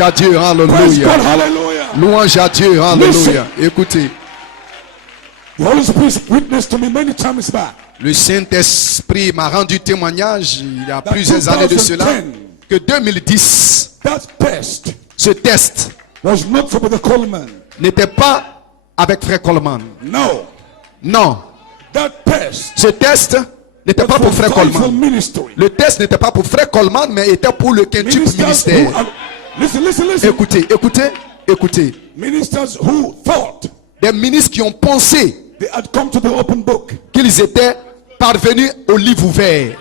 à Dieu, Praise hallelujah. God, hallelujah. Louange à Dieu, hallelujah. Écoutez, The Holy Spirit witnessed to me many times back. le Saint-Esprit m'a rendu témoignage il y a plusieurs années de cela que 2010, That test ce test was not for Brother Coleman. n'était pas avec Frère Coleman. No. Non, That test ce test n'était pas pour Frère Fivefold Coleman. ministry. Le test n'était pas pour Frère Coleman, mais était pour le quintuple Ministers ministère. who listen. Écoutez, écoutez, écoutez. Ministers who thought Des ministres qui ont pensé they had come to the open book. qu'ils étaient parvenus au livre ouvert.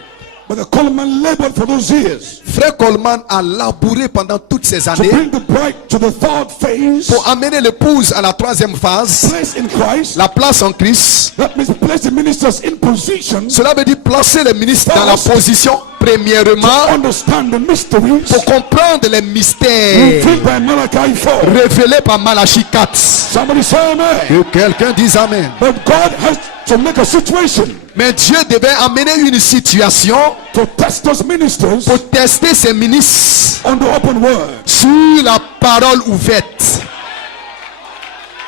But the Coleman labored for those years Frère Coleman a labouré pendant toutes ces to années bring the bride to the third phase. pour amener l'épouse à la troisième phase, Place in Christ. la place en Christ. That means place the ministers in position Cela veut dire placer les ministres dans la position, premièrement, to understand the mysteries pour comprendre les mystères revealed by Malachi 4. révélés par Malachie 4. Somebody say amen. Que quelqu'un dise Amen. But God has to make a situation Mais Dieu devait amener une situation to test those ministers pour tester ces ministres on the open word. sur la parole ouverte.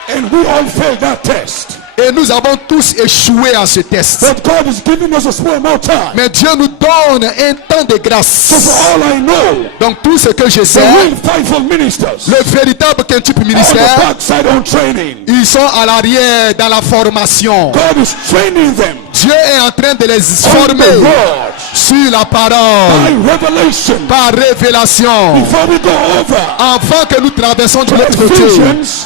And we all failed that test. Et nous avons tous échoué à ce test. But God is giving us a small more time. Mais Dieu nous donne un temps de So grâce. for all I know, Donc tout ce que je the sais, real fivefold ministers le véritable quintuple on the ministère, backside on training. ils sont à l'arrière dans la formation. God is training them Dieu est en train de les on former the word sur la by parole, revelation. par révélation. Before we go over Avant que nous traversions de l'autre côté,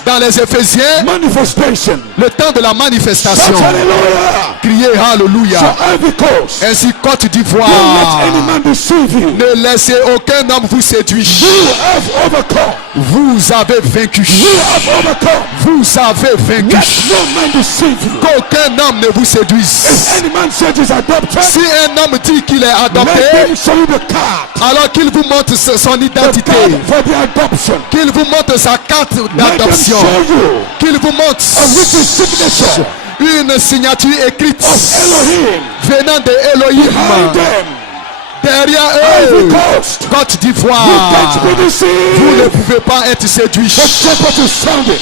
dans les Éphésiens, manifestation. le temps de la manifestation, Shout hallelujah. criez So Alléluia. every coast, Ainsi Côte don't let d'Ivoire, any man deceive you. ne laissez aucun homme vous séduire. You have overcome. Vous avez vaincu. You have overcome. Vous avez vaincu. Let no man deceive you. Qu'aucun homme ne vous séduise. If any man says he's adopted, Si un homme dit qu'il est let adopté, him show you the card. alors qu'il vous montre son The identité, card for the adoption. qu'il vous montre sa carte Let them d'adoption, show you qu'il vous montre a written signature une signature écrite of Elohim venant de behind Elohim. them. Derrière Every eux, coast. Côte You d'Ivoire, can't be vous ne deceived. pouvez pas être séduit. The trumpet is sounding.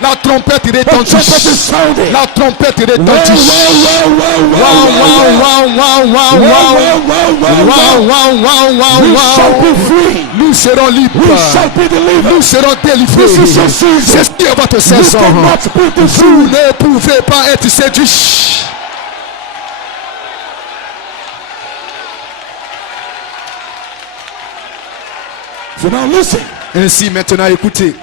La trompette The retentisse. trumpet is sounding. La trompette Wow, retentisse. wow, wow, wow. We shall be free. Nous serons We libres. shall be delivered. Nous serons délivrés. This is your season. C'est ce qui est votre You saison. cannot be Vous deceived. ne pouvez pas être séduit. So now listen. Ainsi maintenant écoutez.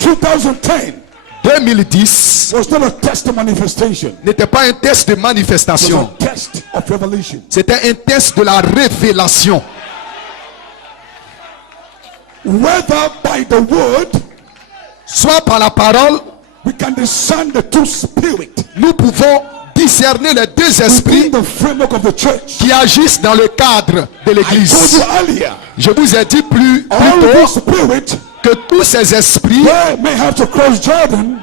2010 2010 was not a test of manifestation. n'était pas un test de It was manifestation. a test of revelation. C'était un test de la révélation. Whether by the word Soit par la parole, we can discern the two spirits nous pouvons discerner les deux within esprits the framework of the church. qui agissent dans le cadre de I told l'église. you earlier, Je vous ai dit plus all tôt these spirits, que tous ces esprits, they may have to cross Jordan,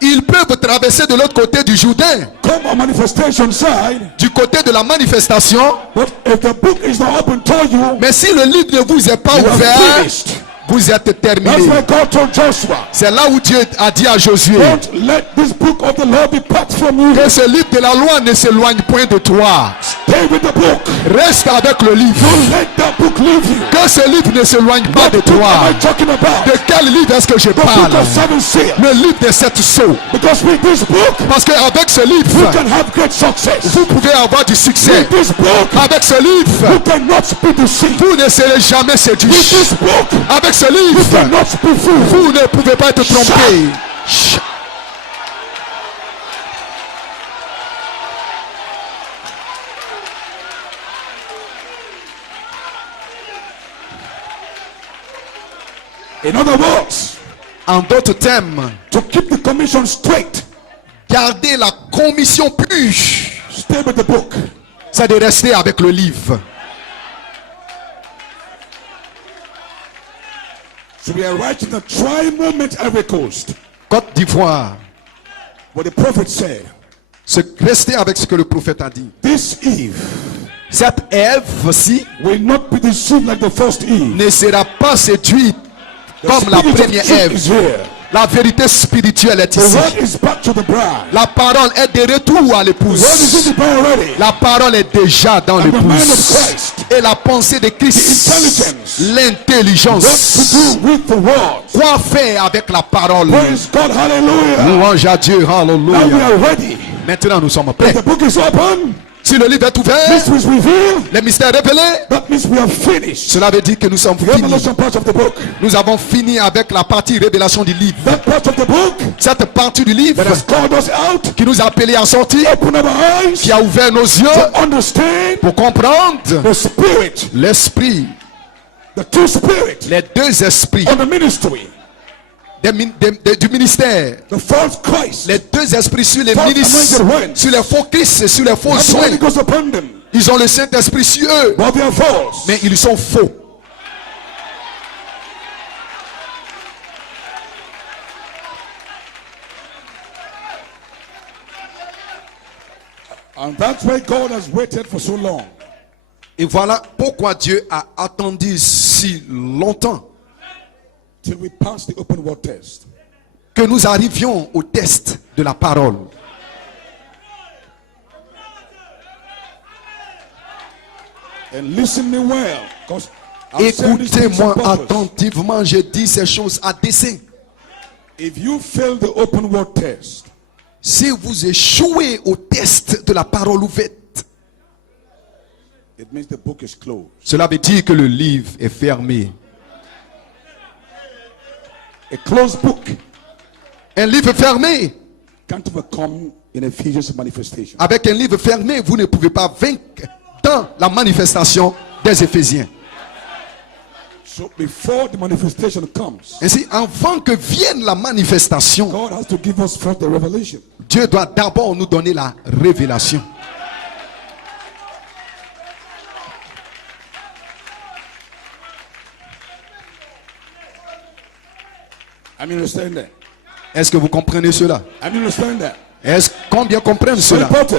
ils peuvent traverser de l'autre côté du Jourdain, come on manifestation side, du côté de la manifestation. but if the book is not open to you, Mais si le livre ne vous est pas you are ouvert, finished. vous êtes That's terminé. why God told Joshua, C'est là où Dieu a dit à Josué don't let this book of the law depart from you. que ce livre de la loi ne s'éloigne point de toi. Stay with the book. Reste avec le livre. Don't let that book leave you. Que ce livre ne s'éloigne pas What de book am toi. I talking about? De quel livre est-ce que je The book parle? of seven seals. Le livre des sept sceaux. Because with this book, Parce qu'avec ce you livre, can have great success. vous pouvez avoir du succès. With this book, Avec ce livre, you cannot be deceived. vous ne serez jamais With séduit. this book, Avec ce you livre, cannot be fooled. vous ne pouvez pas être trompé. Chut. In other words, En d'autres termes, to keep the commission straight, garder la commission pure, stay with the book. c'est de rester avec le livre. So we are right in the try moment Ivory Coast. Côte d'Ivoire, What the prophet said. rester avec ce que le prophète a dit. This Eve Cette Ève-ci will not be deceived like the first Eve. ne sera pas séduite comme la spirit of première truth Ève. is here. La vérité spirituelle est The ici. word is back to the bride. La parole est de retour à The word is l'épouse. in the bride already. La parole est déjà dans And the mind of l'épouse. Christ. Et la pensée de Christ, Intelligence. What l'intelligence. to do with the word. Quoi faire avec la parole? Praise God. Hallelujah. Louange à Dieu, Now we hallelujah. are ready. Maintenant nous sommes prêts. The book is open. Si le livre est ouvert, Mysteries revealed. les mystères révélés, That means we have finished. cela veut dire que nous sommes The finis. revelation part of the book. Nous avons fini avec la partie révélation du livre. That part of the book Cette partie du livre that has called us out. qui nous a appelés à sortir, Open our eyes qui a ouvert nos yeux to understand pour comprendre the spirit, l'esprit, the two spirits les deux esprits of the ministry. du ministère. The false Christ. Les deux esprits sur les False ministres, anointed ones. sur les faux Christ et sur les faux Have the soins. Holy Ghost upon them. Ils ont le Saint-Esprit sur eux, But they are false. mais ils sont faux. And that's why God has waited for so long. Et voilà pourquoi Dieu a attendu si longtemps Till we pass the open word test. que nous arrivions au test de la parole. And listen me well. Because I'm saying these things on Écoutez-moi purpose. attentivement, je dis ces choses à dessein. If you fail the open word test, Si vous échouez au test de la parole ouverte, it means the book is closed. cela veut dire que le livre est fermé. A closed book Un livre fermé, can't overcome in Ephesians manifestation. avec un livre fermé, vous ne pouvez pas vaincre dans la manifestation des Éphésiens. So before the manifestation comes, Ainsi, avant que vienne la manifestation, God has to give us first the revelation. Dieu doit d'abord nous donner la révélation. I mean, understand that. Est-ce que vous comprenez cela? I mean, understand that. Est-ce combien comprennent So cela? important.